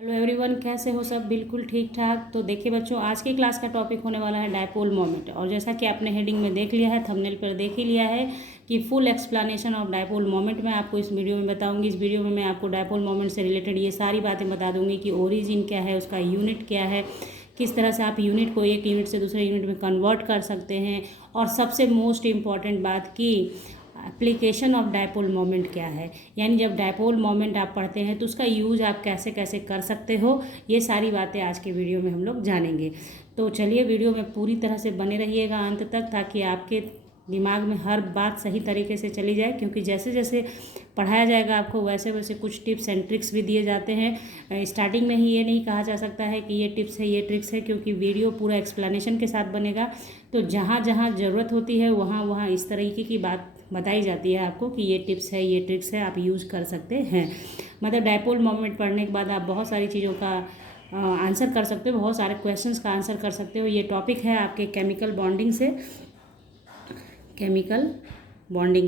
Hello everyone, कैसे हो सब? बिल्कुल ठीक ठाक। तो देखिए बच्चों, आज की क्लास का टॉपिक होने वाला है डायपोल मोमेंट। और जैसा कि आपने हेडिंग में देख लिया है, थंबनेल पर देख ही लिया है कि full explanation of dipole moment मैं आपको इस वीडियो में बताऊंगी। इस वीडियो में मैं आपको डायपोल मोमेंट से रिलेटेड ये सारी बातें बता दूंगी कि ओरिजिन क्या है, उसका यूनिट क्या है, किस तरह से आप यूनिट को एक यूनिट से दूसरे यूनिट में कन्वर्ट कर सकते हैं, और सबसे मोस्ट इम्पॉर्टेंट बात कि एप्लीकेशन ऑफ डायपोल मोमेंट क्या है। यानी जब डायपोल मोमेंट आप पढ़ते हैं तो उसका यूज आप कैसे कैसे कर सकते हो, ये सारी बातें आज के वीडियो में हम लोग जानेंगे। तो चलिए वीडियो में पूरी तरह से बने रहिएगा अंत तक, ताकि आपके दिमाग में हर बात सही तरीके से चली जाए। क्योंकि जैसे जैसे पढ़ाया जाएगा आपको वैसे वैसे कुछ टिप्स एंड ट्रिक्स भी दिए जाते हैं। स्टार्टिंग में ही ये नहीं कहा जा सकता है कि ये टिप्स है ये ट्रिक्स है, क्योंकि वीडियो पूरा एक्सप्लेनेशन के साथ बनेगा। तो जहाँ जहाँ ज़रूरत होती है वहाँ वहाँ इस तरीके की बात बताई जाती है आपको कि ये टिप्स है ये ट्रिक्स है, आप यूज़ कर सकते हैं। मतलब डायपोल मोमेंट पढ़ने के बाद आप बहुत सारी चीज़ों का आंसर कर सकते हो, बहुत सारे क्वेश्चंस का आंसर कर सकते हो। ये टॉपिक है आपके केमिकल बॉन्डिंग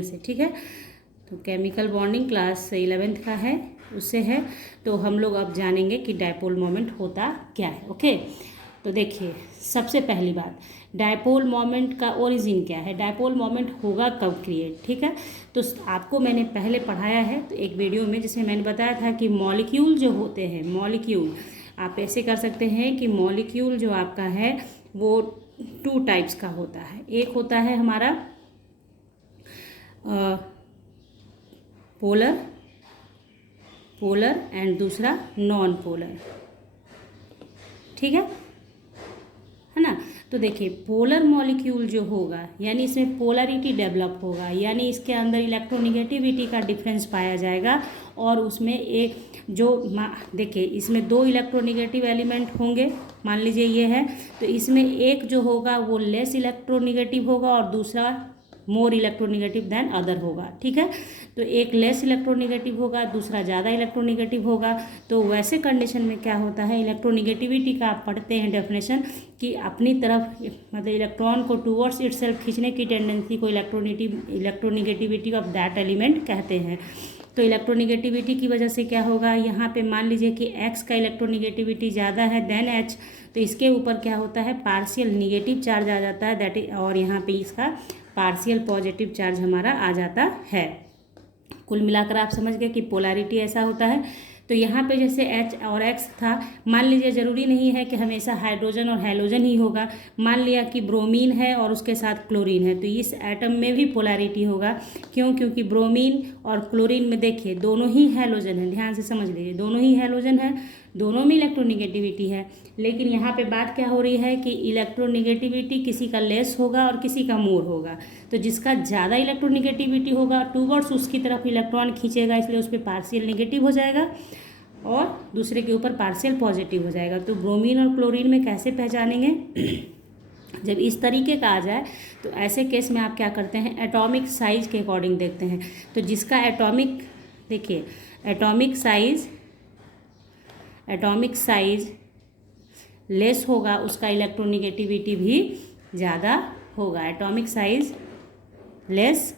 से, ठीक है। तो केमिकल बॉन्डिंग क्लास 11th का है, उससे है। तो हम लोग अब जानेंगे कि डायपोल मोमेंट होता क्या है। ओके, तो देखिए सबसे पहली बात, डायपोल मोमेंट का ओरिजिन क्या है, डायपोल मोमेंट होगा कब क्रिएट, ठीक है। तो आपको मैंने पहले पढ़ाया है तो एक वीडियो में, जिसमें मैंने बताया था कि मॉलिक्यूल जो होते हैं, मॉलिक्यूल आप ऐसे कर सकते हैं कि मॉलिक्यूल जो आपका है वो 2 टाइप्स का होता है। एक होता है हमारा पोलर एंड दूसरा नॉन पोलर, ठीक है ना। तो देखिए पोलर मॉलिक्यूल जो होगा, यानी इसमें पोलरिटी डेवलप होगा, यानी इसके अंदर इलेक्ट्रोनिगेटिविटी का डिफरेंस पाया जाएगा। और उसमें एक जो देखिए इसमें 2 इलेक्ट्रोनिगेटिव एलिमेंट होंगे, मान लीजिए ये है। तो इसमें एक जो होगा वो लेस इलेक्ट्रोनिगेटिव होगा और दूसरा मोर इलेक्ट्रोनिगेटिव देन अदर होगा, ठीक है। तो एक लेस इलेक्ट्रोनिगेटिव होगा, दूसरा ज़्यादा इलेक्ट्रोनिगेटिव होगा। तो वैसे कंडीशन में क्या होता है, इलेक्ट्रोनिगेटिविटी का आप पढ़ते हैं डेफिनेशन कि अपनी तरफ मतलब इलेक्ट्रॉन को टूवर्ड्स इटसेल्फ खींचने की टेंडेंसी को इलेक्ट्रोनिगेटिविटी ऑफ दैट एलिमेंट कहते हैं। तो इलेक्ट्रोनिगेटिविटी की वजह से क्या होगा, यहाँ पे मान लीजिए कि X का इलेक्ट्रोनिगेटिविटी ज़्यादा है देन H, तो इसके ऊपर क्या होता है, पार्शियल निगेटिव चार्ज आ जाता है, दैट इज, और यहाँ पे इसका पार्शियल पॉजिटिव चार्ज हमारा आ जाता है। कुल मिलाकर आप समझ गए कि पोलैरिटी ऐसा होता है। तो यहाँ पे जैसे H और X था, मान लीजिए ज़रूरी नहीं है कि हमेशा हाइड्रोजन और हैलोजन ही होगा। मान लिया कि ब्रोमीन है और उसके साथ क्लोरीन है, तो इस एटम में भी पोलैरिटी होगा। क्यों? क्योंकि ब्रोमीन और क्लोरीन में देखिए दोनों ही हैलोजन है, ध्यान से समझ लीजिए, दोनों ही हैलोजन है, दोनों में इलेक्ट्रोनिगेटिविटी है। लेकिन यहाँ पे बात क्या हो रही है कि इलेक्ट्रोनिगेटिविटी किसी का लेस होगा और किसी का मोर होगा। तो जिसका ज़्यादा इलेक्ट्रोनिगेटिविटी होगा टूवर्ड्स उसकी तरफ इलेक्ट्रॉन खींचेगा, इसलिए उस पर पार्शियल निगेटिव हो जाएगा और दूसरे के ऊपर पार्शियल पॉजिटिव हो जाएगा। तो ब्रोमीन और क्लोरीन में कैसे पहचानेंगे जब इस तरीके का आ जाए, तो ऐसे केस में आप क्या करते हैं, एटॉमिक साइज के अकॉर्डिंग देखते हैं। तो जिसका एटॉमिक, देखिए एटॉमिक साइज लेस होगा उसका इलेक्ट्रोनिगेटिविटी भी ज़्यादा होगा। एटॉमिक साइज लेस,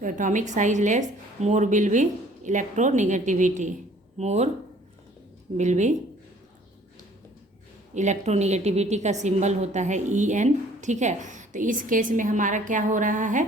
तो atomic size less, more will be electronegativity, more will be electronegativity का सिंबल होता है EN, ठीक है। तो इस केस में हमारा क्या हो रहा है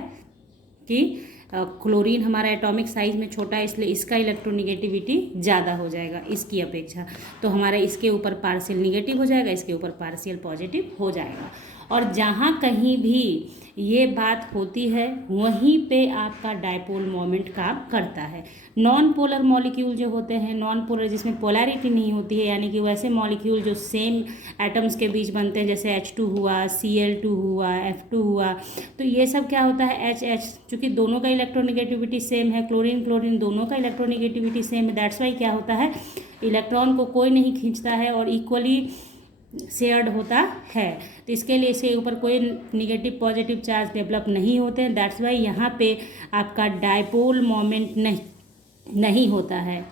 कि क्लोरीन हमारा एटॉमिक साइज में छोटा है, इसलिए इसका इलेक्ट्रोनिगेटिविटी ज़्यादा हो जाएगा इसकी अपेक्षा। तो हमारा इसके ऊपर पार्शियल निगेटिव हो जाएगा, इसके ऊपर पार्शियल पॉजिटिव हो जाएगा। और जहाँ कहीं भी ये बात होती है वहीं पे आपका डायपोल मोमेंट काम करता है। नॉन पोलर मॉलिक्यूल जो होते हैं, नॉन पोलर जिसमें पोलैरिटी नहीं होती है, यानी कि वैसे मॉलिक्यूल जो सेम एटम्स के बीच बनते हैं, जैसे H2 हुआ, Cl2 हुआ, F2 हुआ, तो ये सब क्या होता है, HH, चूँकि दोनों का इलेक्ट्रोनिगेटिविटी सेम है, क्लोरीन दोनों का इलेक्ट्रोनिगेटिविटी सेम है, दैट्स वाई क्या होता है, इलेक्ट्रॉन को कोई नहीं खींचता है और इक्वली शेयर्ड होता है। तो इसके लिए इसके ऊपर कोई निगेटिव पॉजिटिव चार्ज डेवलप नहीं होते हैं, दैट्स वाई यहाँ पे आपका डायपोल मोमेंट नहीं होता है,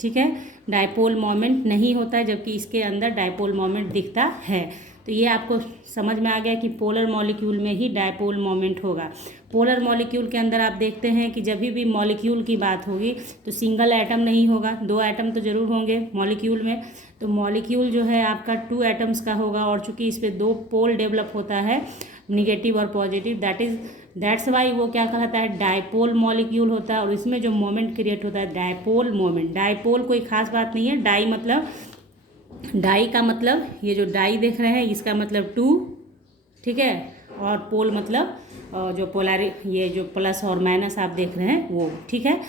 ठीक है। डायपोल मोमेंट नहीं होता है, जबकि इसके अंदर डायपोल मोमेंट दिखता है। तो ये आपको समझ में आ गया कि पोलर मॉलिक्यूल में ही डायपोल मोमेंट होगा। पोलर मॉलिक्यूल के अंदर आप देखते हैं कि जब भी मॉलिक्यूल की बात होगी तो सिंगल एटम नहीं होगा, 2 एटम तो ज़रूर होंगे मॉलिक्यूल में। तो मॉलिक्यूल जो है आपका 2 एटम्स का होगा, और चूंकि इस पर 2 पोल डेवलप होता है, निगेटिव और पॉजिटिव, दैट्स वाई वो क्या कहलाता है, डायपोल मॉलिक्यूल होता है। और इसमें जो मोमेंट क्रिएट होता है डायपोल मोमेंट। डायपोल कोई खास बात नहीं है, डाई का मतलब ये जो डाई देख रहे हैं इसका मतलब 2, ठीक है, और पोल मतलब जो ये जो प्लस और माइनस आप देख रहे हैं वो, ठीक है।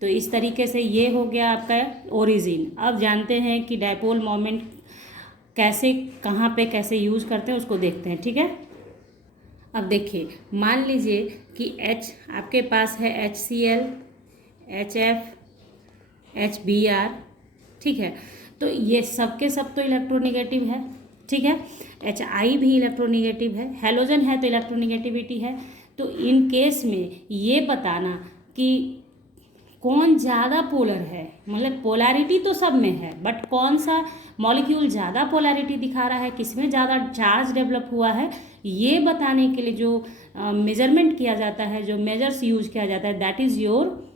तो इस तरीके से ये हो गया आपका ओरिजिन। अब जानते हैं कि डायपोल मोमेंट कैसे, कहाँ पे कैसे यूज़ करते हैं उसको देखते हैं, ठीक है। अब देखिए, मान लीजिए कि H आपके पास है HCl, HF, HBr, ठीक है। तो ये सब के सब तो इलेक्ट्रोनेगेटिव है, ठीक है। HI भी इलेक्ट्रोनेगेटिव है, हैलोजन है तो इलेक्ट्रोनेगेटिविटी है। तो इन केस में ये बताना कि कौन ज़्यादा पोलर है, मतलब पोलैरिटी तो सब में है, बट कौन सा मॉलिक्यूल ज़्यादा पोलैरिटी दिखा रहा है, किसमें ज़्यादा चार्ज डेवलप हुआ है, ये बताने के लिए जो मेजरमेंट किया जाता है, जो मेजर्स यूज किया जाता है, that is your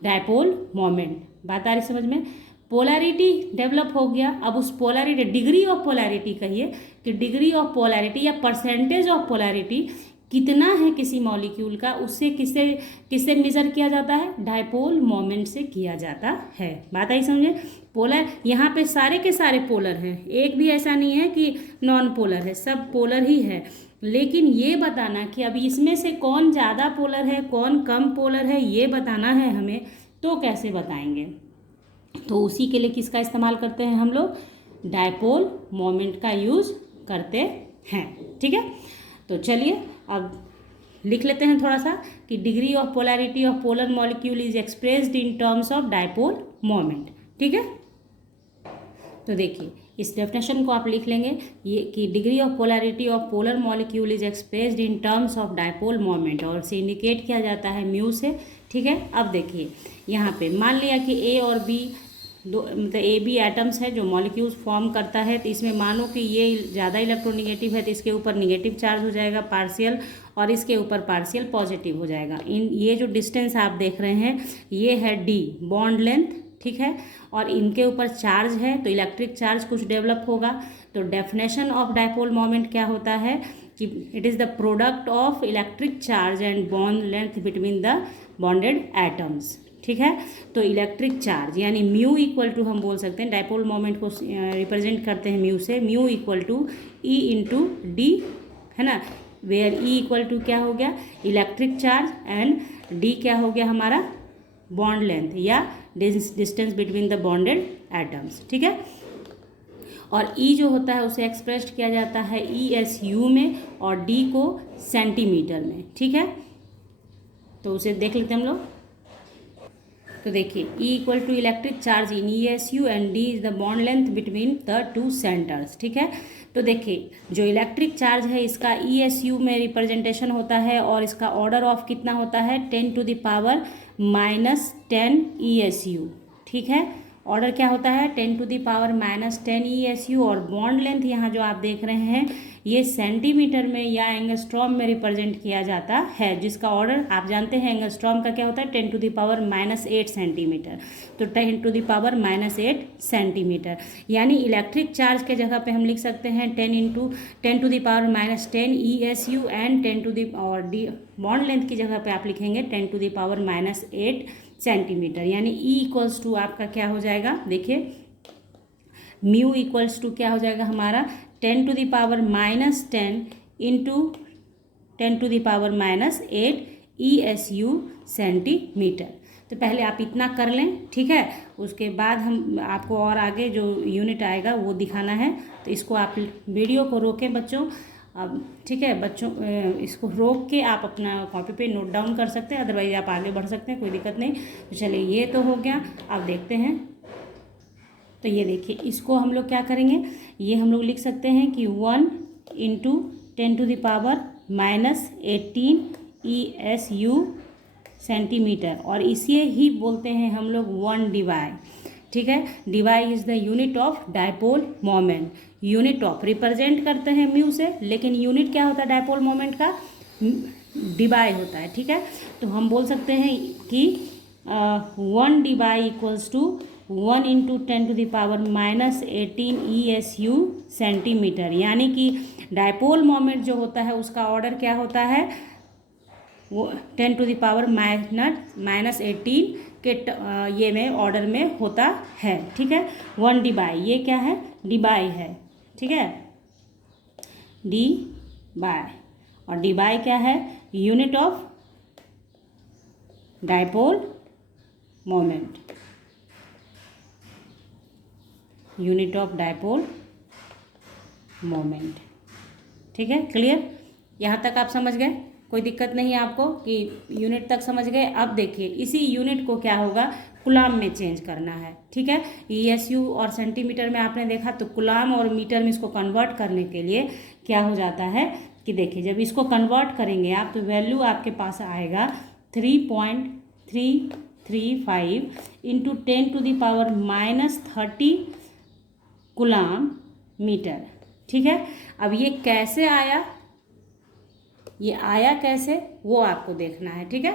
dipole moment. बात आ रही समझ में। पोलैरिटी डेवलप हो गया, अब उस पोलैरिटी, डिग्री ऑफ पोलैरिटी कहिए कि डिग्री ऑफ पोलैरिटी या परसेंटेज ऑफ पोलैरिटी कितना है किसी मॉलिक्यूल का, उससे किससे मेजर किया जाता है, डायपोल मोमेंट से किया जाता है। बात आई समझे। पोलर यहाँ पे सारे के सारे पोलर हैं, एक भी ऐसा नहीं है कि नॉन पोलर है, सब पोलर ही है। लेकिन ये बताना कि अब इसमें से कौन ज़्यादा पोलर है, कौन कम पोलर है, ये बताना है हमें। तो कैसे बताएंगे, तो उसी के लिए किसका इस्तेमाल करते हैं हम लोग, डायपोल मोमेंट का यूज़ करते हैं, ठीक है। तो चलिए अब लिख लेते हैं थोड़ा सा कि degree of polarity of polar molecule is expressed in terms of dipole moment, ठीक है। तो देखिए इस डेफिनेशन को आप लिख लेंगे ये कि degree of polarity of polar molecule is expressed in terms of dipole moment, और से इंडिकेट किया जाता है म्यू से, ठीक है। अब देखिए यहाँ पे मान लिया कि ए और बी दो, मतलब ए बी एटम्स है जो मॉलिक्यूल्स फॉर्म करता है। तो इसमें मानो कि ये ज़्यादा इलेक्ट्रोनेगेटिव है तो इसके ऊपर निगेटिव चार्ज हो जाएगा पार्शियल, और इसके ऊपर पार्शियल पॉजिटिव हो जाएगा। ये जो डिस्टेंस आप देख रहे हैं ये है डी, बॉन्ड लेंथ, ठीक है। और इनके ऊपर चार्ज है तो इलेक्ट्रिक चार्ज कुछ डेवलप होगा। तो डेफिनेशन ऑफ डायपोल मोमेंट क्या होता है कि it is the product of electric charge and bond length between the bonded atoms, ठीक है। तो इलेक्ट्रिक चार्ज यानी म्यू इक्वल टू, हम बोल सकते हैं डायपोल मोमेंट को रिप्रेजेंट करते हैं म्यू से, mu equal to E into D, है ना, वेयर ई इक्वल टू क्या हो गया, इलेक्ट्रिक चार्ज, एंड डी क्या हो गया हमारा, बॉन्ड लेंथ या distance between the bonded atoms, ठीक है। और ई जो होता है उसे एक्सप्रेस्ड किया जाता है ESU में, और डी को सेंटीमीटर में, ठीक है। तो उसे देख लेते हैं हम लोग। तो देखिए E equal to electric charge in ESU and D is the bond length between the 2 centres, ठीक है। तो देखिए जो इलेक्ट्रिक चार्ज है इसका ESU में रिप्रेजेंटेशन होता है, और इसका ऑर्डर ऑफ कितना होता है 10⁻⁻10 ESU, ठीक है। ऑर्डर क्या होता है 10⁻⁻10 ESU, और बॉन्ड लेंथ यहाँ जो आप देख रहे हैं ये सेंटीमीटर में या एंगस्ट्रॉम में रिप्रेजेंट किया जाता है, जिसका ऑर्डर आप जानते हैं एंगस्ट्रॉम का क्या होता है 10⁻⁻8 सेंटीमीटर। तो 10⁻⁻8 सेंटीमीटर, यानी इलेक्ट्रिक चार्ज के जगह पे हम लिख सकते हैं 10⁻10 ESU एंड और डी बॉन्ड लेंथ की जगह पे आप लिखेंगे 10⁻⁻8 सेंटीमीटर, यानी E इक्वल्स टू आपका क्या हो जाएगा, देखिए म्यू इक्वल्स टू क्या हो जाएगा हमारा 10⁻⁻10 इंटू 10⁻⁻8 ESU सेंटीमीटर। तो पहले आप इतना कर लें, ठीक है। उसके बाद हम आपको और आगे जो यूनिट आएगा वो दिखाना है। तो इसको आप वीडियो को रोकें बच्चों, अब ठीक है बच्चों, इसको रोक के आप अपना कॉपी पे नोट डाउन कर सकते हैं, अदरवाइज आप आगे बढ़ सकते हैं, कोई दिक्कत नहीं। तो चलिए ये तो हो गया, अब देखते हैं। तो ये देखिए इसको हम लोग क्या करेंगे, ये हम लोग लिख सकते हैं कि 1 इंटू 10⁻⁻18 ESU सेंटीमीटर, और इसे ही बोलते हैं हम लोग 1 डिवाई, ठीक है। Debye is the unit of dipole moment. Unit of represent करते हैं म्यू से, लेकिन यूनिट क्या होता है डायपोल मोमेंट का, डीवाई होता है, ठीक है। तो हम बोल सकते हैं कि 1 debye equals to 1 into 10⁻⁻18 ESU centimetre, यानी कि डायपोल मोमेंट जो होता है उसका ऑर्डर क्या होता है, वो 10⁻⁻18 के ये में ऑर्डर में होता है, ठीक है। 1 डीबाई, ये क्या है, डीबाई है, ठीक है, डी बाय, और डीबाई क्या है, unit of dipole moment, unit of dipole moment, ठीक है। क्लियर, यहाँ तक आप समझ गए, कोई दिक्कत नहीं है आपको कि यूनिट तक समझ गए। अब देखिए इसी यूनिट को क्या होगा, कुलाम में चेंज करना है, ठीक है। ESU और सेंटीमीटर में आपने देखा, तो कुलाम और मीटर में इसको कन्वर्ट करने के लिए क्या हो जाता है कि देखिए जब इसको कन्वर्ट करेंगे आप, तो वैल्यू आपके पास आएगा 3.335 इंटू 10⁻⁻30 कुलाम मीटर, ठीक है। अब ये कैसे आया, ये आया कैसे वो आपको देखना है, ठीक है।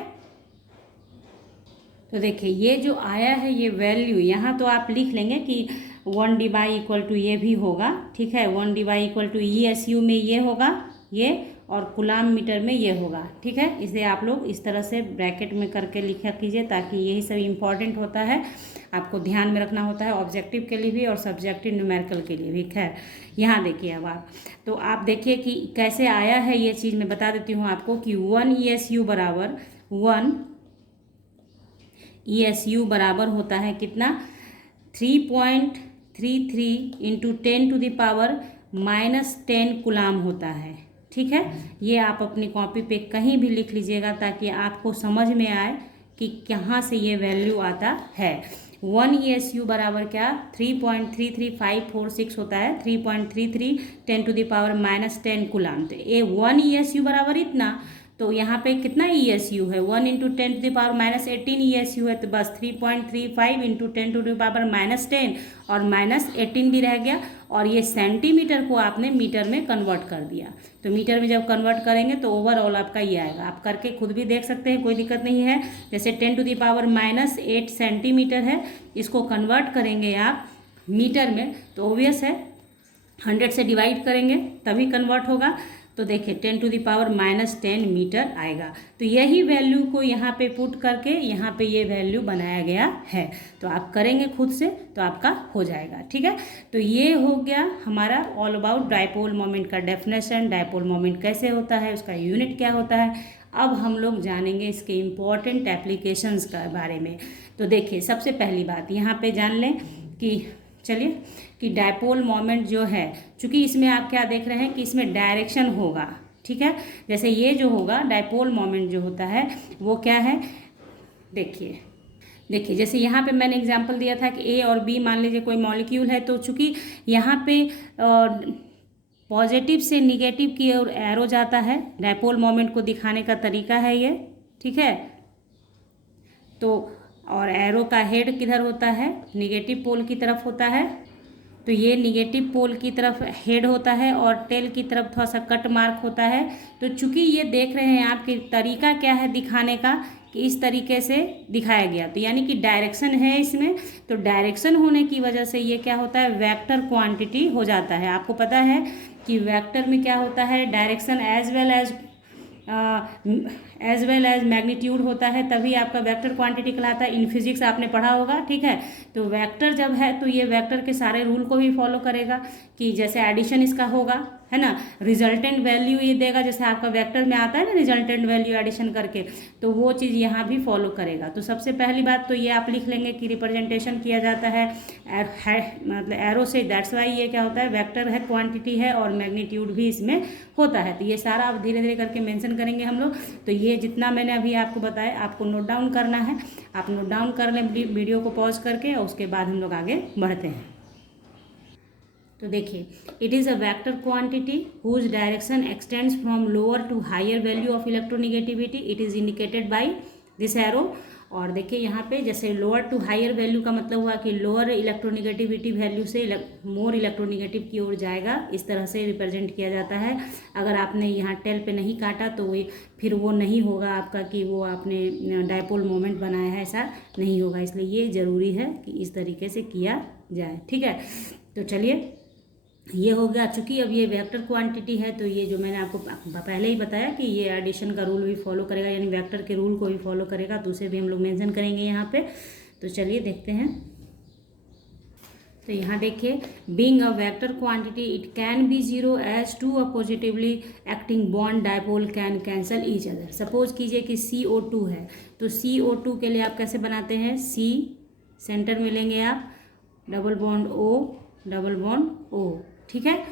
तो देखिए ये जो आया है ये वैल्यू, यहाँ तो आप लिख लेंगे कि 1 डीबाई इक्वल टू ये भी होगा, ठीक है। 1 डीबाई इक्वल टू ESU में ये होगा ये, और कुलाम मीटर में ये होगा, ठीक है। इसे आप लोग इस तरह से ब्रैकेट में करके लिखा कीजिए, ताकि यही सब इम्पॉर्टेंट होता है, आपको ध्यान में रखना होता है ऑब्जेक्टिव के लिए भी और सब्जेक्टिव न्यूमेरिकल के लिए भी। खैर यहाँ देखिए अब आप, तो आप देखिए कि कैसे आया है ये चीज़ मैं बता देती हूँ आपको कि 1 ESU बराबर 1 ESU बराबर होता है कितना, 3.33 इंटू 10⁻⁻10 कुलाम होता है, ठीक है। ये आप अपनी कॉपी पे कहीं भी लिख लीजिएगा, ताकि आपको समझ में आए कि कहाँ से ये वैल्यू आता है। 1 ESU बराबर क्या, 3.33546 होता है, 3.33 10⁻⁻10 कुलाम। तो ये 1 ESU बराबर इतना, तो यहाँ पे कितना ESU है, 1 इंटू 10⁻⁻18 ESU है, तो बस 3.35 इंटू 10⁻⁻10 और -18 भी रह गया, और ये सेंटीमीटर को आपने मीटर में कन्वर्ट कर दिया। तो मीटर में जब कन्वर्ट करेंगे तो ओवरऑल आपका ये आएगा, आप करके खुद भी देख सकते हैं, कोई दिक्कत नहीं है। जैसे 10⁻⁻8 सेंटीमीटर है, इसको कन्वर्ट करेंगे आप मीटर में, तो ओबियस है 100 से डिवाइड करेंगे तभी कन्वर्ट होगा। तो देखिए 10⁻⁻10 मीटर आएगा। तो यही वैल्यू को यहाँ पे पुट करके यहाँ पे ये वैल्यू बनाया गया है। तो आप करेंगे खुद से तो आपका हो जाएगा, ठीक है। तो ये हो गया हमारा ऑल अबाउट डायपोल मोमेंट का डेफिनेशन, डायपोल मोमेंट कैसे होता है, उसका यूनिट क्या होता है। अब हम लोग जानेंगे इसके इम्पॉर्टेंट एप्लीकेशंस के बारे में। तो देखिए सबसे पहली बात यहाँ पे जान लें कि चलिए कि डायपोल मोमेंट जो है, चूँकि इसमें आप क्या देख रहे हैं कि इसमें डायरेक्शन होगा, ठीक है। जैसे ये जो होगा डायपोल मोमेंट जो होता है वो क्या है, देखिए जैसे यहाँ पे मैंने एग्जांपल दिया था कि A और B मान लीजिए कोई मॉलिक्यूल है, तो चूँकि यहाँ पे पॉजिटिव से निगेटिव की ओर एरो जाता है, डायपोल मोमेंट को दिखाने का तरीका है ये, ठीक है। तो और एरो का हेड किधर होता है, निगेटिव पोल की तरफ होता है, तो ये निगेटिव पोल की तरफ हेड होता है और टेल की तरफ थोड़ा सा कट मार्क होता है। तो चूंकि ये देख रहे हैं आप कि तरीका क्या है दिखाने का, कि इस तरीके से दिखाया गया, तो यानी कि डायरेक्शन है इसमें। तो डायरेक्शन होने की वजह से ये क्या होता है, वेक्टर क्वांटिटी हो जाता है। आपको पता है कि वेक्टर में क्या होता है, direction as well as magnitude होता है, तभी आपका वेक्टर क्वांटिटी कहलाता है। इन फिजिक्स आपने पढ़ा होगा, ठीक है। तो वेक्टर जब है तो ये वेक्टर के सारे रूल को भी फॉलो करेगा, कि जैसे एडिशन इसका होगा, है ना, रिजल्टेंट वैल्यू ये देगा, जैसे आपका वेक्टर में आता है ना रिजल्टेंट वैल्यू एडिशन करके, तो वो चीज़ यहाँ भी फॉलो करेगा। तो सबसे पहली बात तो ये आप लिख लेंगे कि रिप्रेजेंटेशन किया जाता है मतलब एरो से, दैट्स वाई ये क्या होता है, वेक्टर है, क्वांटिटी है और मैग्नीट्यूड भी इसमें होता है। तो ये सारा आप धीरे धीरे करके मेंशन करेंगे हम लोग। तो ये जितना मैंने अभी आपको बताया आपको नोट डाउन करना है, आप नोट डाउन कर लें वीडियो को पॉज करके, और उसके बाद हम लोग आगे बढ़ते हैं। तो देखिए, it is a vector quantity whose direction extends from lower to higher value of electronegativity, it is indicated by this arrow. और देखिए यहाँ पे जैसे लोअर टू हायर वैल्यू का मतलब हुआ कि लोअर इलेक्ट्रोनिगेटिविटी वैल्यू से मोर इलेक्ट्रोनिगेटिव की ओर जाएगा, इस तरह से रिप्रेजेंट किया जाता है। अगर आपने यहाँ टेल पे नहीं काटा तो वो फिर वो नहीं होगा आपका कि वो आपने डायपोल मोमेंट बनाया है, ऐसा नहीं होगा। इसलिए ये ज़रूरी है कि इस तरीके से किया जाए, ठीक है। तो चलिए ये हो गया। चूँकि अब ये वेक्टर क्वांटिटी है तो ये जो मैंने आपको पहले ही बताया कि ये एडिशन का रूल भी फॉलो करेगा, यानी वेक्टर के रूल को भी फॉलो करेगा, तो उसे भी हम लोग मेंशन करेंगे यहाँ पे। तो चलिए देखते हैं। तो यहाँ देखिए, being a vector quantity it can be zero as two a positively acting bond dipole can cancel each other. Suppose कीजिए कि CO2 है, तो CO2 के लिए आप कैसे बनाते हैं, C सेंटर में लेंगे आप, double bond O, double bond O, ठीक है।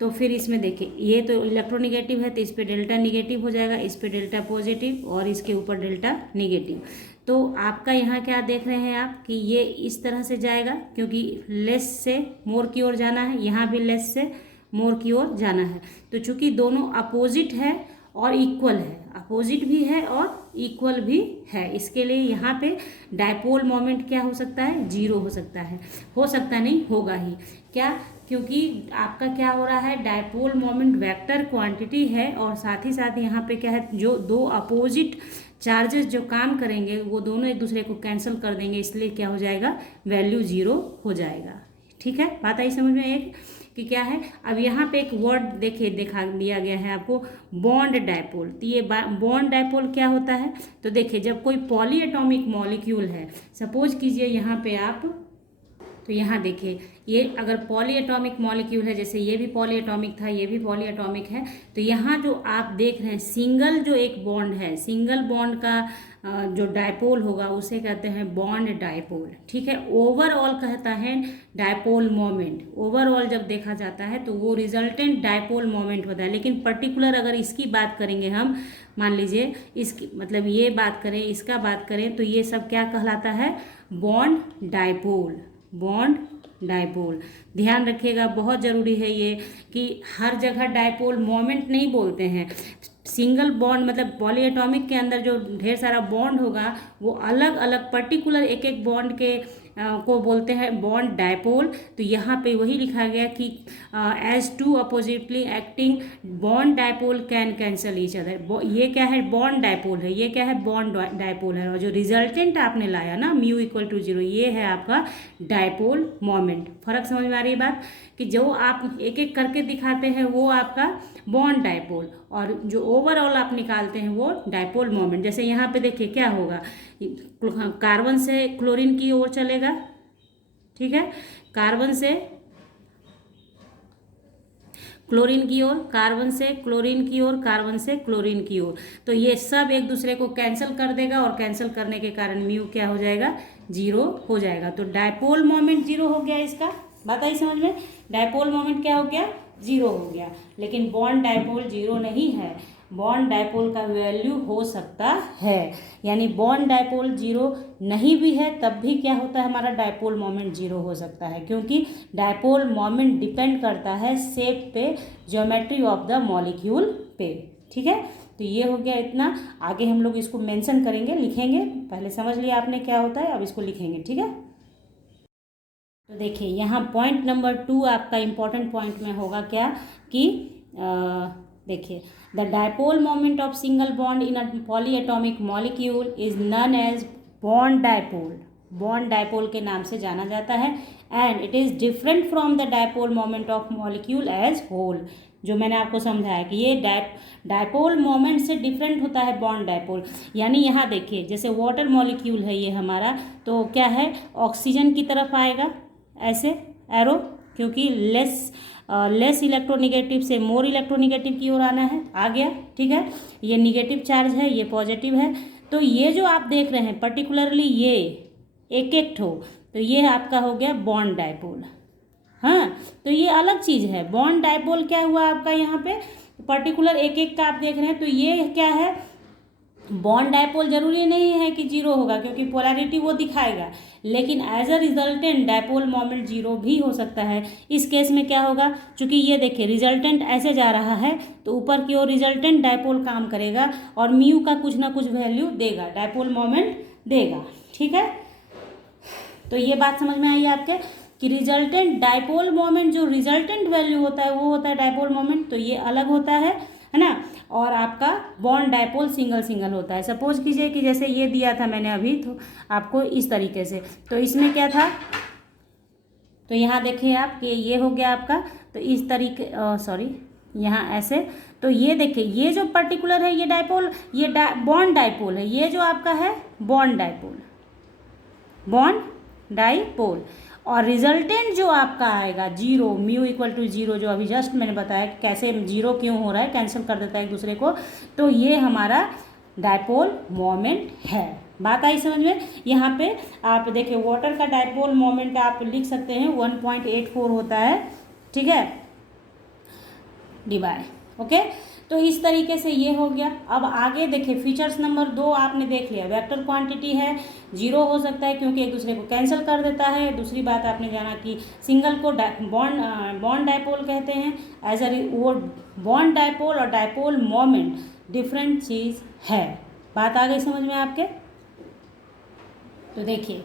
तो फिर इसमें देखिए ये तो इलेक्ट्रोनिगेटिव है तो इस पे डेल्टा निगेटिव हो जाएगा, इस पे डेल्टा पॉजिटिव और इसके ऊपर डेल्टा निगेटिव। तो आपका यहाँ क्या देख रहे हैं आप कि ये इस तरह से जाएगा, क्योंकि लेस से मोर की ओर जाना है, यहाँ भी लेस से मोर की ओर जाना है। तो चूंकि दोनों अपोजिट है और इक्वल है, अपोजिट भी है और इक्वल भी है, इसके लिए यहाँ पे डायपोल मोमेंट क्या हो सकता है, जीरो हो सकता है। हो सकता नहीं, होगा ही। क्या, क्योंकि आपका क्या हो रहा है, डायपोल मोमेंट वेक्टर क्वांटिटी है और साथ ही साथ यहाँ पे क्या है, जो दो अपोजिट चार्जेस जो काम करेंगे वो दोनों एक दूसरे को कैंसिल कर देंगे, इसलिए क्या हो जाएगा, वैल्यू जीरो हो जाएगा। ठीक है, बात आई समझ में एक कि क्या है। अब यहाँ पे एक वर्ड देखिए दिखा दिया गया है आपको, बॉन्ड डायपोल। तो ये बॉन्ड डायपोल क्या होता है, तो देखिए जब कोई पॉली एटॉमिक मॉलिक्यूल है, सपोज कीजिए यहाँ पे आप, तो यहाँ देखिए ये अगर पॉली एटॉमिक मॉलिक्यूल है, जैसे ये भी पॉली एटॉमिक था, ये भी पॉली एटॉमिक है, तो यहाँ जो आप देख रहे हैं सिंगल जो एक बॉन्ड है, सिंगल बॉन्ड का जो डायपोल होगा उसे कहते हैं बॉन्ड डायपोल। ठीक है, ओवरऑल कहता है डायपोल मोमेंट। ओवरऑल जब देखा जाता है तो वो रिजल्टेंट डायपोल मोमेंट होता है, लेकिन पर्टिकुलर अगर इसकी बात करेंगे हम, मान लीजिए इसकी मतलब ये बात करें, इसका बात करें, तो ये सब क्या कहलाता है, बॉन्ड डायपोल। बॉन्ड डायपोल ध्यान रखिएगा, बहुत ज़रूरी है ये कि हर जगह डायपोल मोमेंट नहीं बोलते हैं। सिंगल बॉन्ड मतलब पॉली एटॉमिक के अंदर जो ढेर सारा बॉन्ड होगा वो अलग अलग पर्टिकुलर एक एक बॉन्ड के को बोलते हैं बॉन्ड डायपोल। तो यहाँ पे वही लिखा गया कि as two oppositely acting bond dipole can cancel each other. ये क्या है, बॉन्ड डायपोल है, ये क्या है, बॉन्ड डायपोल है, और जो रिजल्टेंट आपने लाया ना म्यू इक्वल टू जीरो, ये है आपका डायपोल मोमेंट। फर्क समझ में आ रही है बात, कि जो आप एक एक करके दिखाते हैं वो आपका बॉन्ड डायपोल, और जो ओवरऑल आप निकालते हैं वो डायपोल मोमेंट। जैसे यहाँ पे देखिए क्या होगा, कार्बन से क्लोरीन की ओर चलेगा, ठीक है, कार्बन से क्लोरीन की ओर, कार्बन से क्लोरीन की ओर, कार्बन से क्लोरीन की ओर, तो ये सब एक दूसरे को कैंसिल कर देगा, और कैंसिल करने के कारण म्यू क्या हो जाएगा, जीरो हो जाएगा। तो डायपोल मोमेंट जीरो हो गया, इसका बात आई समझ में, डायपोल मोमेंट क्या हो गया, जीरो हो गया। लेकिन बॉन्ड डायपोल जीरो नहीं है, बॉन्ड डायपोल का वैल्यू हो सकता है, यानी बॉन्ड डायपोल जीरो नहीं भी है तब भी क्या होता है, हमारा डायपोल मोमेंट जीरो हो सकता है, क्योंकि डायपोल मोमेंट डिपेंड करता है शेप पे, ज्योमेट्री ऑफ द मॉलिक्यूल पे। ठीक है, तो ये हो गया इतना। आगे हम लोग इसको मेंशन करेंगे, लिखेंगे, पहले समझ लिया आपने क्या होता है, अब इसको लिखेंगे। ठीक है, तो देखिए यहाँ पॉइंट नंबर 2 आपका इम्पॉर्टेंट पॉइंट में होगा क्या कि देखिए, the dipole moment of single bond in a polyatomic molecule is known as bond dipole. Bond dipole के नाम से जाना जाता है, and it is different from the dipole moment of molecule as whole. जो मैंने आपको समझाया कि ये डायपोल मोमेंट से डिफरेंट होता है बॉन्ड डायपोल। यानी यहाँ देखिए जैसे वाटर मॉलिक्यूल है ये हमारा, तो क्या है, ऑक्सीजन की तरफ आएगा ऐसे एरो, क्योंकि लेस इलेक्ट्रोनिगेटिव से मोर इलेक्ट्रोनिगेटिव की ओर आना है, आ गया। ठीक है, ये निगेटिव चार्ज है, ये पॉजिटिव है। तो ये जो आप देख रहे हैं पर्टिकुलरली ये एक एक ठो, तो ये आपका हो गया बॉन्ड डायपोल। हाँ, तो ये अलग चीज़ है। बॉन्ड डायपोल क्या हुआ आपका यहाँ पे, पर्टिकुलर एक एक का आप देख रहे हैं, तो ये क्या है, बॉन्ड डायपोल जरूरी नहीं है कि जीरो होगा, क्योंकि पोलैरिटी वो दिखाएगा, लेकिन as a resultant dipole moment zero भी हो सकता है। इस केस में क्या होगा, चूंकि ये देखिए रिजल्टेंट ऐसे जा रहा है, तो ऊपर की ओर रिजल्टेंट डायपोल काम करेगा और म्यू का कुछ ना कुछ वैल्यू देगा, डायपोल मोमेंट देगा। ठीक है, तो ये बात समझ में आई आपके कि रिजल्टेंट डाइपोल मोमेंट, जो रिजल्टेंट वैल्यू होता है वो होता है डाइपोल मोमेंट, तो ये अलग होता है ना। और आपका बॉन्ड डाइपोल सिंगल सिंगल होता है। सपोज कीजिए कि जैसे ये दिया था मैंने अभी तो आपको इस तरीके से, तो इसमें क्या था, तो यहाँ देखिए आप कि ये हो गया आपका, तो इस तरीके सॉरी यहाँ ऐसे, तो ये देखिए ये जो पर्टिकुलर है ये डाइपोल, ये बॉन्ड डाइपोल है, ये जो आपका है बॉन्ड डाइपोल, बॉन्ड डाइपोल। और रिजल्टेंट जो आपका आएगा zero, mu equal to zero, जो अभी जस्ट मैंने बताया कि कैसे जीरो क्यों हो रहा है, कैंसिल कर देता है एक दूसरे को, तो ये हमारा डाइपोल मोमेंट है। बात आई समझ में। यहाँ पे आप देखिए वाटर का डाइपोल मोमेंट आप लिख सकते हैं 1.84 होता है। ठीक है, डिवाइड, ओके। तो इस तरीके से ये हो गया। अब आगे देखिए फीचर्स नंबर 2 आपने देख लिया, वेक्टर क्वांटिटी है, जीरो हो सकता है क्योंकि एक दूसरे को कैंसिल कर देता है। दूसरी बात आपने जाना कि सिंगल को बॉन्ड डाइपोल कहते हैं। एज अ वो बॉन्ड डाइपोल और डाइपोल मोमेंट डिफरेंट चीज़ है। बात आ गई समझ में आपके। तो देखिए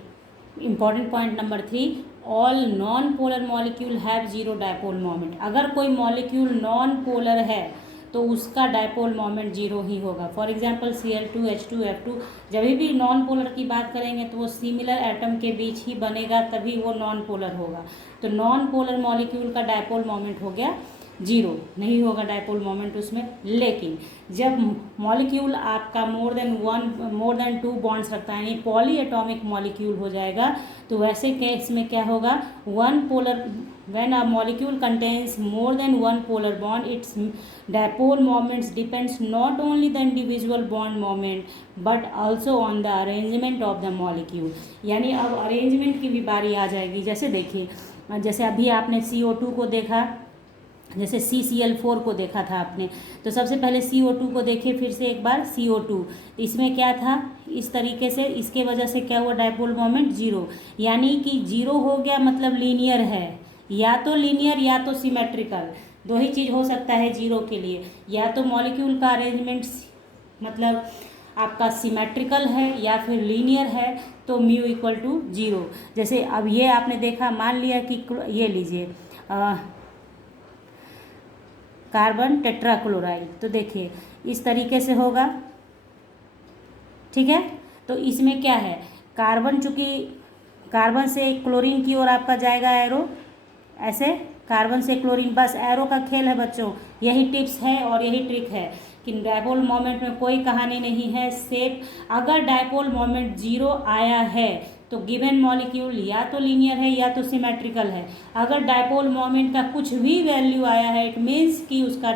important point number 3, all non polar molecule have zero dipole moment. अगर कोई मॉलिक्यूल नॉन पोलर है तो उसका डाइपोल मोमेंट जीरो ही होगा। For example Cl2, H2, F2, जब भी नॉन पोलर की बात करेंगे तो वो सिमिलर एटम के बीच ही बनेगा, तभी वो नॉन पोलर होगा। तो नॉन पोलर मॉलिक्यूल का डाइपोल मोमेंट हो गया जीरो, नहीं होगा डाइपोल मोमेंट उसमें। लेकिन जब मॉलिक्यूल आपका मोर देन 2 बॉन्ड्स रखता है, यानी पॉली एटॉमिक मॉलिक्यूल हो जाएगा, तो वैसे केस में क्या होगा, one polar, when a molecule contains more than one polar bond, its dipole moments depends not only the individual bond moment but also on the arrangement of the molecule। यानी अब arrangement की भी बारी आ जाएगी। जैसे देखिए, जैसे अभी आपने CO2 को देखा, जैसे CCl4 को देखा था आपने, तो सबसे पहले CO2 को देखिए फिर से एक बार CO2, इसमें क्या था, इस तरीके से, इसके वजह से क्या हुआ, डाइपोल मोमेंट जीरो। यानी कि जीरो हो गया मतलब लीनियर है, या तो लीनियर या तो सिमेट्रिकल, दो ही चीज़ हो सकता है जीरो के लिए। या तो मॉलिक्यूल का अरेंजमेंट मतलब आपका सिमेट्रिकल है या फिर लीनियर है, तो म्यू इक्वल टू जीरो। जैसे अब ये आपने देखा, मान लिया कि ये लीजिए कार्बन टेट्राक्लोराइड, तो देखिए इस तरीके से होगा। ठीक है, तो इसमें क्या है, कार्बन, चूँकि कार्बन से क्लोरीन की ओर आपका जाएगा एरो, ऐसे कार्बन से क्लोरीन, बस एरो का खेल है बच्चों, यही टिप्स है और यही ट्रिक है कि डाइपोल मोमेंट में कोई कहानी नहीं है। सिर्फ अगर डाइपोल मोमेंट जीरो आया है तो गिवन मॉलिक्यूल या तो लीनियर है या तो सिमेट्रिकल है। अगर डाइपोल मोमेंट का कुछ भी वैल्यू आया है, इट मीन्स कि उसका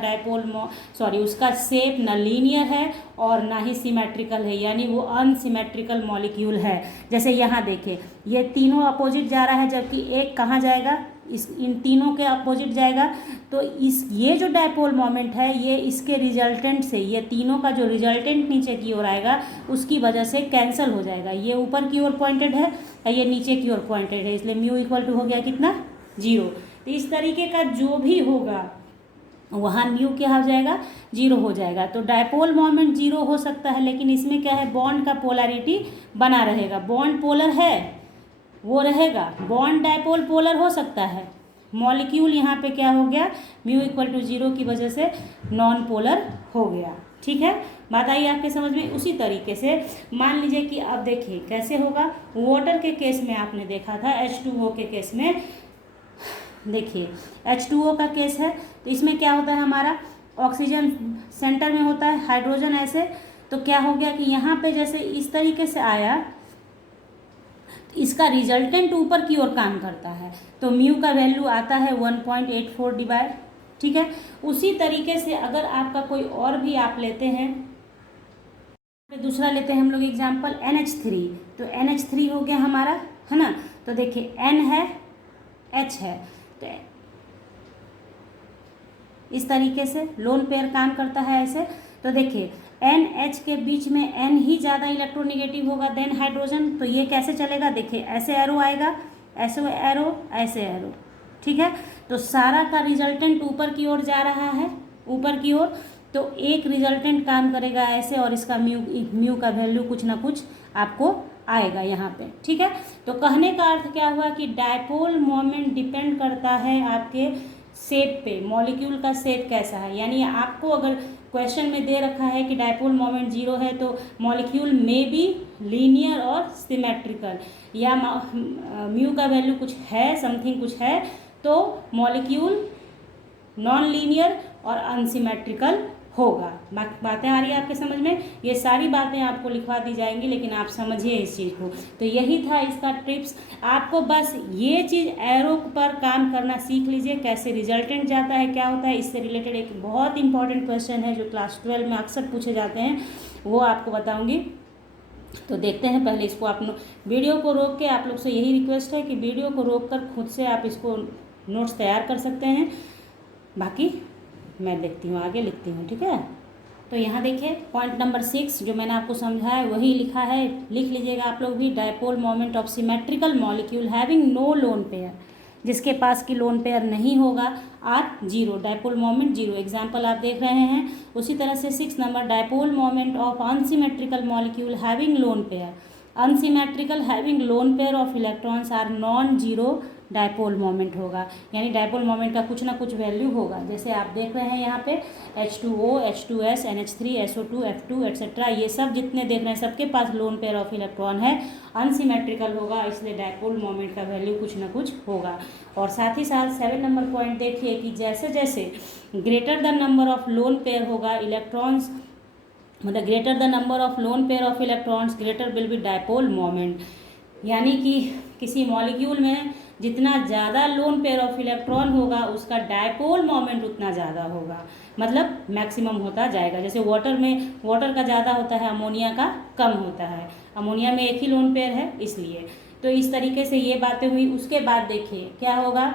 उसका शेप ना लीनियर है और ना ही सिमेट्रिकल है, यानी वो अनसिमेट्रिकल मॉलिक्यूल है। जैसे यहाँ देखें, ये तीनों अपोजिट जा रहा है, जबकि एक कहाँ जाएगा, इन तीनों के अपोजिट जाएगा। तो ये जो डाइपोल मोमेंट है ये इसके रिजल्टेंट से, ये तीनों का जो रिजल्टेंट नीचे की ओर आएगा उसकी वजह से कैंसिल हो जाएगा। ये ऊपर की ओर पॉइंटेड है और ये नीचे की ओर पॉइंटेड है, इसलिए म्यू इक्वल टू हो गया कितना, जीरो। तो इस तरीके का जो भी होगा वहाँ म्यू क्या हो जाएगा, जीरो हो जाएगा। तो डाइपोल मोमेंट जीरो हो सकता है, लेकिन इसमें क्या है, बॉन्ड का पोलैरिटी बना रहेगा। बॉन्ड पोलर है वो रहेगा, बॉन्ड डाइपोल पोलर हो सकता है। मॉलिक्यूल यहाँ पे क्या हो गया, म्यू इक्वल टू जीरो की वजह से नॉन पोलर हो गया। ठीक है, बात आई आपके समझ में। उसी तरीके से मान लीजिए कि अब देखिए कैसे होगा, वाटर के केस में आपने देखा था, H2O के केस में देखिए H2O का केस है, तो इसमें क्या होता है, हमारा ऑक्सीजन सेंटर में होता है, हाइड्रोजन ऐसे। तो क्या हो गया कि यहाँ पे जैसे इस तरीके से आया, इसका रिजल्टेंट ऊपर की ओर काम करता है, तो म्यू का वैल्यू आता है 1.84 डिवाइड। ठीक है, उसी तरीके से अगर आपका कोई और भी आप लेते हैं, दूसरा लेते हैं हम लोग एग्जांपल NH3, तो NH3 हो गया हमारा, है ना। तो देखिए N है, H है, तो इस तरीके से लोन पेयर काम करता है ऐसे। तो देखिए NH के बीच में N ही ज़्यादा इलेक्ट्रोनेगेटिव होगा देन हाइड्रोजन, तो ये कैसे चलेगा, देखिए ऐसे एरो आएगा, ऐसे एरो, ऐसे एरो। ठीक है, तो सारा का रिजल्टेंट ऊपर की ओर जा रहा है, ऊपर की ओर, तो एक रिजल्टेंट काम करेगा ऐसे और इसका म्यू का वैल्यू कुछ ना कुछ आपको आएगा यहाँ पे, ठीक है। तो कहने का अर्थ क्या हुआ कि डायपोल मोमेंट डिपेंड करता है आपके शेप पे, मॉलिक्यूल का शेप कैसा है। यानी आपको अगर क्वेश्चन में दे रखा है कि डायपोल मोमेंट 0 है तो मॉलिक्यूल में बी लीनियर और सिमेट्रिकल, या म्यू का वैल्यू कुछ है, समथिंग कुछ है, तो मॉलिक्यूल नॉन लीनियर और अनसिमेट्रिकल होगा। बातें आ रही है आपके समझ में? ये सारी बातें आपको लिखवा दी जाएंगी, लेकिन आप समझिए इस चीज़ को। तो यही था इसका टिप्स। आपको बस ये चीज़ एरो पर काम करना सीख लीजिए, कैसे रिजल्टेंट जाता है, क्या होता है। इससे रिलेटेड एक बहुत इंपॉर्टेंट क्वेश्चन है जो क्लास 12 में अक्सर पूछे जाते हैं, वो आपको बताऊँगी। तो देखते हैं, पहले इसको आप वीडियो को रोक के, आप लोग से यही रिक्वेस्ट है कि वीडियो को रोक कर खुद से आप इसको नोट्स तैयार कर सकते हैं। बाकी मैं देखती हूँ, आगे लिखती हूँ, ठीक है। तो यहाँ देखिए पॉइंट नंबर 6 जो मैंने आपको समझाया वही लिखा है, लिख लीजिएगा आप लोग भी। Dipole moment of symmetrical molecule having no lone pair, जिसके पास की लोन पेयर नहीं होगा, आर 0, डायपोल मोमेंट 0। एग्जाम्पल आप देख रहे हैं। उसी तरह से 6 number, dipole moment of unsymmetrical molecule having lone pair, unsymmetrical having lone pair of electrons are non zero dipole moment होगा। यानी डायपोल मोमेंट का कुछ ना कुछ वैल्यू होगा। जैसे आप देख रहे हैं यहाँ पे H2O, H2S, NH3, SO2, F2 etcetera, ये सब जितने देख रहे हैं सबके पास लोन पेयर ऑफ इलेक्ट्रॉन है, अनसिमेट्रिकल होगा, इसलिए डायपोल मोमेंट का वैल्यू कुछ ना कुछ होगा। और साथ ही साथ 7 नंबर पॉइंट देखिए कि जैसे जैसे greater the number of lone pair होगा इलेक्ट्रॉन्स, मतलब greater the number of loan pair of electrons greater will be dipole moment. यानी कि किसी मॉलिक्यूल में जितना ज़्यादा लोन पेयर ऑफ इलेक्ट्रॉन होगा उसका डायपोल मोमेंट उतना ज़्यादा होगा, मतलब मैक्सिमम होता जाएगा। जैसे वाटर में वाटर का ज़्यादा होता है, अमोनिया का कम होता है। अमोनिया में एक ही लोन पेयर है इसलिए। तो इस तरीके से ये बातें हुई। उसके बाद देखिए क्या होगा,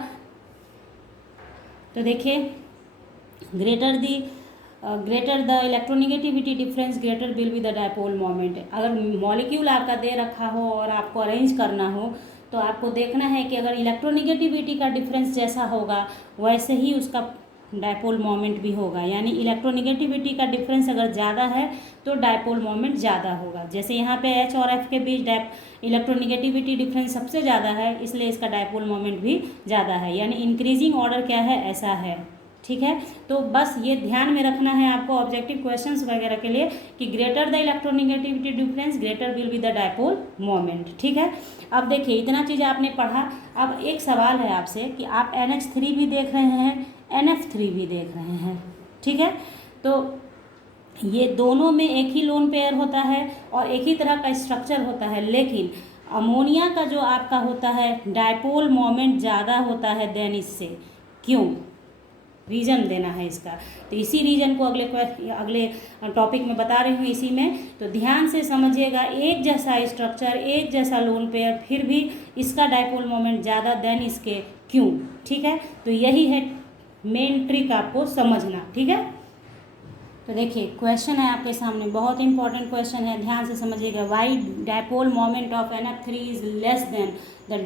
तो देखिए greater the electronegativity difference greater will be the dipole moment. अगर मॉलिक्यूल आपका दे रखा हो और आपको अरेंज करना हो तो आपको देखना है कि अगर इलेक्ट्रोनिगेटिविटी का डिफरेंस जैसा होगा वैसे ही उसका डायपोल मोमेंट भी होगा। यानी इलेक्ट्रोनिगेटिविटी का डिफरेंस अगर ज़्यादा है तो डायपोल मोमेंट ज़्यादा होगा। जैसे यहाँ पे H और F के बीच इलेक्ट्रोनिगेटिविटी डिफरेंस सबसे ज़्यादा है, इसलिए इसका डायपोल मोमेंट भी ज़्यादा है। यानी इंक्रीजिंग ऑर्डर क्या है, ऐसा है, ठीक है। तो बस ये ध्यान में रखना है आपको ऑब्जेक्टिव क्वेश्चंस वगैरह के लिए कि greater the electronegativity difference greater will be the dipole moment, ठीक है। अब देखिए इतना चीज़ आपने पढ़ा। अब एक सवाल है आपसे कि आप NH3 भी देख रहे हैं, NF3 भी देख रहे हैं, ठीक है। तो ये दोनों में एक ही लोन पेयर होता है और एक ही तरह का स्ट्रक्चर होता है, लेकिन अमोनिया का जो आपका होता है डायपोल मोमेंट ज़्यादा होता है देन इससे। क्यों? रीज़न देना है इसका। तो इसी रीज़न को अगले टॉपिक में बता रही हूँ इसी में। तो ध्यान से समझिएगा, एक जैसा स्ट्रक्चर, एक जैसा लोन पेयर, फिर भी इसका डायपोल मोमेंट ज़्यादा देन इसके, क्यों? ठीक है। तो यही है मेन ट्रिक आपको समझना, ठीक है। तो देखिए क्वेश्चन है आपके सामने, बहुत इंपॉर्टेंट क्वेश्चन है, ध्यान से समझिएगा। Why dipole moment of NF3 is less than the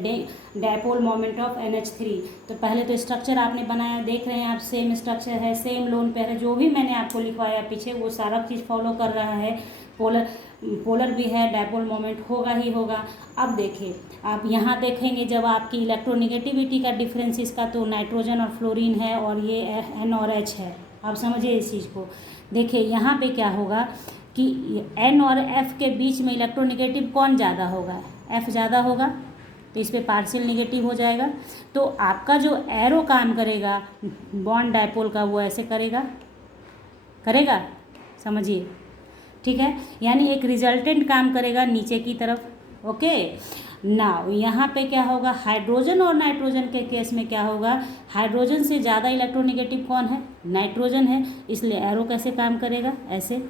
dipole moment of NH3। तो पहले तो स्ट्रक्चर आपने बनाया, देख रहे हैं आप, सेम स्ट्रक्चर है, सेम लोन पेयर है, जो भी मैंने आपको लिखवाया पीछे वो सारा चीज़ फॉलो कर रहा है। पोलर भी है, डायपोल मोमेंट होगा ही होगा। अब देखिए आप यहाँ देखेंगे जब आपकी इलेक्ट्रोनिगेटिविटी का डिफरेंस इसका तो नाइट्रोजन और फ्लोरीन है और ये N और H है। आप समझिए इस चीज़ को। देखिए यहाँ पे क्या होगा कि N और F के बीच में इलेक्ट्रोनिगेटिव कौन ज़्यादा होगा, F ज़्यादा होगा, तो इस पर पार्शियल निगेटिव हो जाएगा। तो आपका जो एरो काम करेगा बॉन्ड डायपोल का वो ऐसे करेगा, समझिए, ठीक है। यानी एक रिजल्टेंट काम करेगा नीचे की तरफ, ओके ना। यहाँ पे क्या होगा, हाइड्रोजन और नाइट्रोजन के केस में क्या होगा, हाइड्रोजन से ज़्यादा इलेक्ट्रोनिगेटिव कौन है, नाइट्रोजन है, इसलिए एरो कैसे काम करेगा, ऐसे।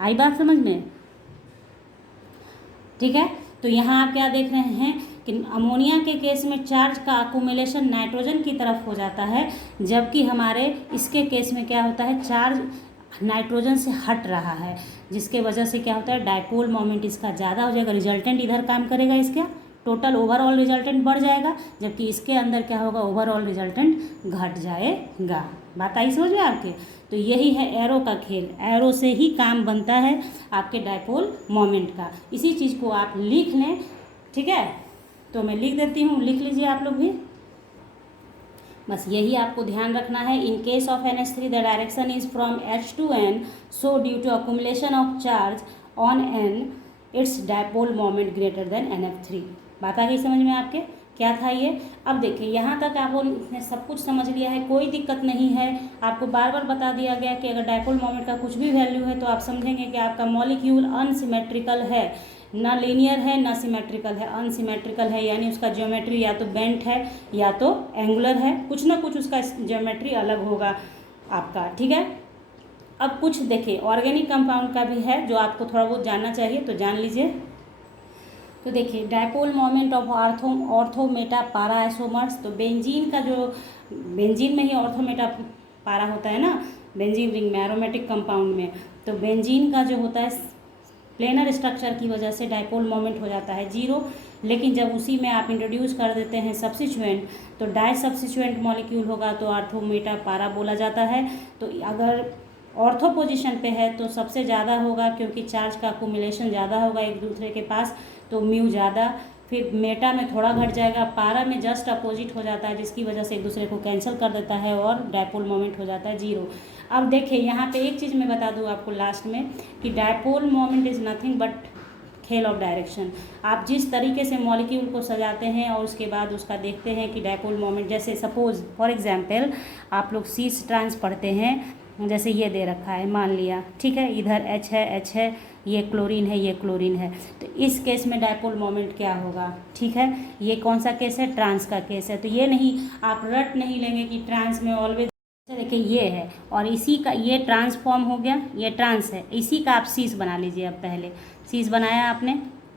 आई बात समझ में? ठीक है। तो यहाँ आप क्या देख रहे हैं कि अमोनिया के केस में चार्ज का अकुमुलेशन नाइट्रोजन की तरफ हो जाता है, जबकि हमारे इसके केस में क्या होता है, चार्ज नाइट्रोजन से हट रहा है, जिसके वजह से क्या होता है, डायपोल मोमेंट इसका ज़्यादा हो जाएगा, रिजल्टेंट इधर काम करेगा इसका, टोटल ओवरऑल रिजल्टेंट बढ़ जाएगा, जबकि इसके अंदर क्या होगा, ओवरऑल रिजल्टेंट घट जाएगा। बात आई समझ में आपके? तो यही है एरो का खेल, एरो से ही काम बनता है आपके डायपोल मोमेंट का। इसी चीज़ को आप लिख लें, ठीक है? तो मैं लिख देती हूँ, लिख लीजिए आप लोग भी। बस यही आपको ध्यान रखना है। In case of NH3 the direction is from H to N, so due to accumulation of charge on N its dipole moment greater than NF3। बात आ गई समझ में आपके? क्या था ये? अब देखिए यहाँ तक आपने सब कुछ समझ लिया है, कोई दिक्कत नहीं है। आपको बार बार बता दिया गया कि अगर डायपोल मोमेंट का कुछ भी वैल्यू है तो आप समझेंगे कि आपका मॉलिक्यूल अनसिमेट्रिकल है, ना लीनियर है ना सिमेट्रिकल है, अनसिमेट्रिकल है, यानी उसका ज्योमेट्री या तो बेंट है या तो एंगुलर है, कुछ ना कुछ उसका ज्योमेट्री अलग होगा आपका, ठीक है? अब कुछ देखिए ऑर्गेनिक कंपाउंड का भी है जो आपको थोड़ा बहुत जानना चाहिए, तो जान लीजिए। तो देखिए dipole moment of ortho Meta पारा आइसोमर्स, तो बेंजीन का जो, बेंजीन में ही ऑर्थो मेटा पारा होता है ना, बेंजीन रिंग में एरोमेटिक कंपाउंड में, तो बेंजीन का जो होता है प्लेनर स्ट्रक्चर की वजह से डायपोल मोमेंट हो जाता है 0। लेकिन जब उसी में आप इंट्रोड्यूस कर देते हैं सब्स्टिट्यूएंट, तो डाई सब्स्टिट्यूएंट मॉलिक्यूल होगा तो ऑर्थो मेटा पारा बोला जाता है। तो अगर ऑर्थो पोजीशन पे है तो सबसे ज़्यादा होगा, क्योंकि चार्ज का अकुमुलेशन ज़्यादा होगा एक दूसरे के पास, तो म्यू ज़्यादा, फिर मेटा में थोड़ा घट जाएगा, पारा में जस्ट अपोजिट हो जाता है, जिसकी वजह से एक दूसरे को कैंसिल कर देता है और डायपोल मोमेंट हो जाता है 0। अब देखिए यहाँ पे एक चीज़ मैं बता दूँ आपको लास्ट में कि dipole moment is nothing but खेल ऑफ डायरेक्शन। आप जिस तरीके से मॉलिक्यूल को सजाते हैं और उसके बाद उसका देखते हैं कि डायपोल मोमेंट, जैसे सपोज फॉर एग्जांपल आप लोग सीस ट्रांस पढ़ते हैं, जैसे ये दे रखा है मान लिया, ठीक है, इधर H है, ये क्लोरीन है, ये क्लोरीन है, तो इस केस में डायपोल मोमेंट क्या होगा, ठीक है? ये कौन सा केस है? ट्रांस का केस है। तो ये नहीं, आप रट नहीं लेंगे कि ट्रांस में ऑलवेज, देखिए ये है और इसी का ये ट्रांसफॉर्म हो गया, ये ट्रांस है, इसी का आप सीस बना लीजिए। अब पहले सीस बनाया आपने,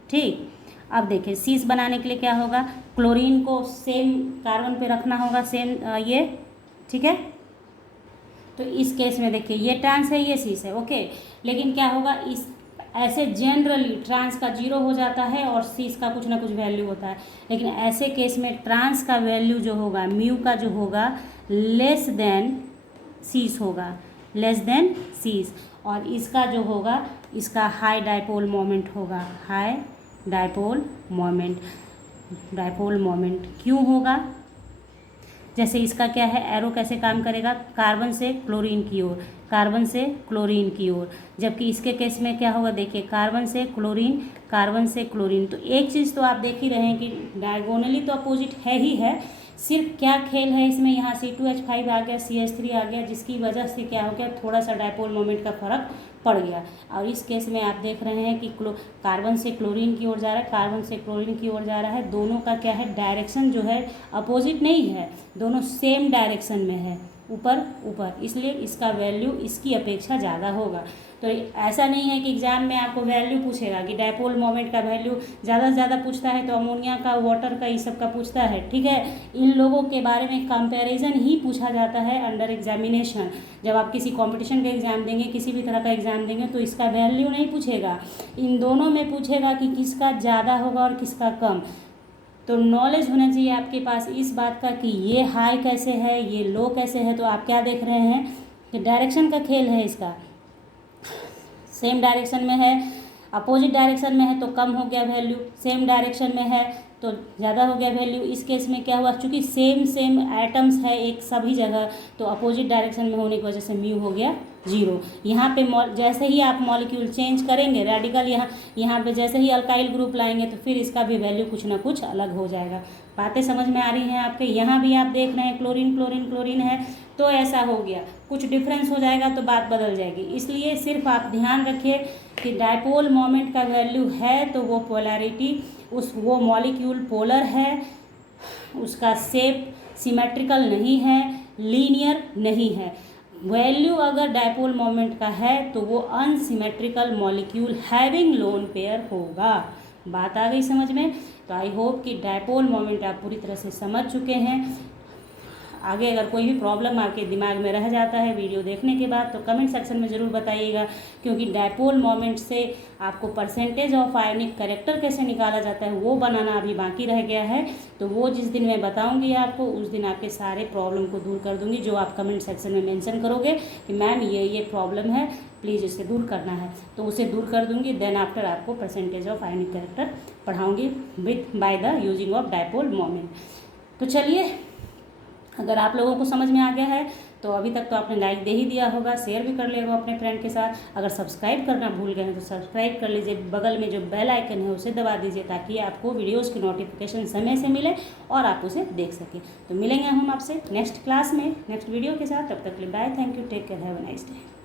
ठीक। अब देखिए सीस बनाने के लिए क्या होगा, क्लोरीन को सेम कार्बन पे रखना होगा, सेम ये, ठीक है? तो इस केस में देखिए ये ट्रांस है, ये सीस है, ओके। लेकिन क्या होगा, इस ऐसे जनरली ट्रांस का 0 हो जाता है और सीस का कुछ ना कुछ वैल्यू होता है, लेकिन ऐसे केस में ट्रांस का वैल्यू जो होगा, म्यू का जो होगा, लेस देन सीस होगा, लेस देन सीस, और इसका जो होगा, इसका हाई डायपोल मोमेंट होगा, high dipole moment. Dipole moment क्यों होगा? जैसे इसका क्या है, एरो कैसे काम करेगा, कार्बन से क्लोरीन की ओर, कार्बन से क्लोरीन की ओर, जबकि इसके केस में क्या होगा, देखिए कार्बन से क्लोरीन, कार्बन से क्लोरीन। तो एक चीज़ तो आप देख ही रहे हैं कि डायगोनली तो अपोजिट है ही है, सिर्फ क्या खेल है इसमें, यहाँ C2H5 आ गया, CH3 आ गया, जिसकी वजह से क्या हो गया, थोड़ा सा डायपोल मोमेंट का फर्क पड़ गया। और इस केस में आप देख रहे हैं कि कार्बन से क्लोरीन की ओर जा रहा है, कार्बन से क्लोरीन की ओर जा रहा है, दोनों का क्या है, डायरेक्शन जो है अपोजिट नहीं है, दोनों सेम डायरेक्शन में है, ऊपर ऊपर, इसलिए इसका वैल्यू इसकी अपेक्षा ज़्यादा होगा। तो ऐसा नहीं है कि एग्जाम में आपको वैल्यू पूछेगा कि डायपोल मोमेंट का वैल्यू ज़्यादा से ज़्यादा पूछता है तो अमोनिया का, वाटर का, इस सब का पूछता है, ठीक है? इन लोगों के बारे में कंपैरिजन ही पूछा जाता है अंडर एग्जामिनेशन। जब आप किसी कंपटीशन का एग्ज़ाम देंगे, किसी भी तरह का एग्ज़ाम देंगे, तो इसका वैल्यू नहीं पूछेगा, इन दोनों में पूछेगा कि किसका ज़्यादा होगा और किसका कम। तो नॉलेज होना चाहिए आपके पास इस बात का कि ये हाई कैसे है, ये लो कैसे है। तो आप क्या देख रहे हैं कि डायरेक्शन का खेल है, इसका सेम डायरेक्शन में है, अपोजिट डायरेक्शन में है तो कम हो गया वैल्यू, सेम डायरेक्शन में है तो ज़्यादा हो गया वैल्यू। इस केस में क्या हुआ, चूँकि सेम एटम्स है एक सभी जगह, तो अपोजिट डायरेक्शन में होने की वजह से म्यू हो गया 0। यहाँ पे जैसे ही आप मॉलिक्यूल चेंज करेंगे, रेडिकल यहाँ पे जैसे ही अल्काइल ग्रुप लाएंगे तो फिर इसका भी वैल्यू कुछ ना कुछ अलग हो जाएगा। बातें समझ में आ रही हैं आपके? यहाँ भी आप देख रहे हैं क्लोरीन क्लोरीन क्लोरीन है तो ऐसा हो गया, कुछ डिफरेंस हो जाएगा तो बात बदल जाएगी। इसलिए सिर्फ आप ध्यान रखिए कि डायपोल मोमेंट का वैल्यू है तो वो पोलैरिटी, वो मॉलिक्यूल पोलर है, उसका शेप सिमेट्रिकल नहीं है, लीनियर नहीं है। वैल्यू अगर डायपोल मोमेंट का है तो वो unsymmetrical molecule having lone pair होगा। बात आ गई समझ में? तो आई होप कि डायपोल मोमेंट आप पूरी तरह से समझ चुके हैं। आगे अगर कोई भी प्रॉब्लम आपके दिमाग में रह जाता है वीडियो देखने के बाद तो कमेंट सेक्शन में ज़रूर बताइएगा, क्योंकि डायपोल मोमेंट से आपको परसेंटेज ऑफ आयनिक करेक्टर कैसे निकाला जाता है वो बनाना अभी बाकी रह गया है। तो वो जिस दिन मैं बताऊंगी आपको उस दिन आपके सारे प्रॉब्लम को दूर कर दूंगी, जो आप कमेंट सेक्शन में मेंशन करोगे कि मैम ये प्रॉब्लम है, प्लीज़ इसे दूर करना है, तो उसे दूर कर दूंगी। देन आफ्टर आपको परसेंटेज ऑफ आयनिक करेक्टर पढ़ाऊंगी with by the using of dipole moment. तो चलिए, अगर आप लोगों को समझ में आ गया है तो अभी तक तो आपने लाइक दे ही दिया होगा, शेयर भी कर लेगा अपने फ्रेंड के साथ। अगर सब्सक्राइब करना भूल गए हैं तो सब्सक्राइब कर लीजिए, बगल में जो बेल आइकन है उसे दबा दीजिए ताकि आपको वीडियोस की नोटिफिकेशन समय से मिले और आप उसे देख सकें। तो मिलेंगे हम आपसे नेक्स्ट क्लास में नेक्स्ट वीडियो के साथ, तब तक के लिए bye, thank you, take care, have a nice day.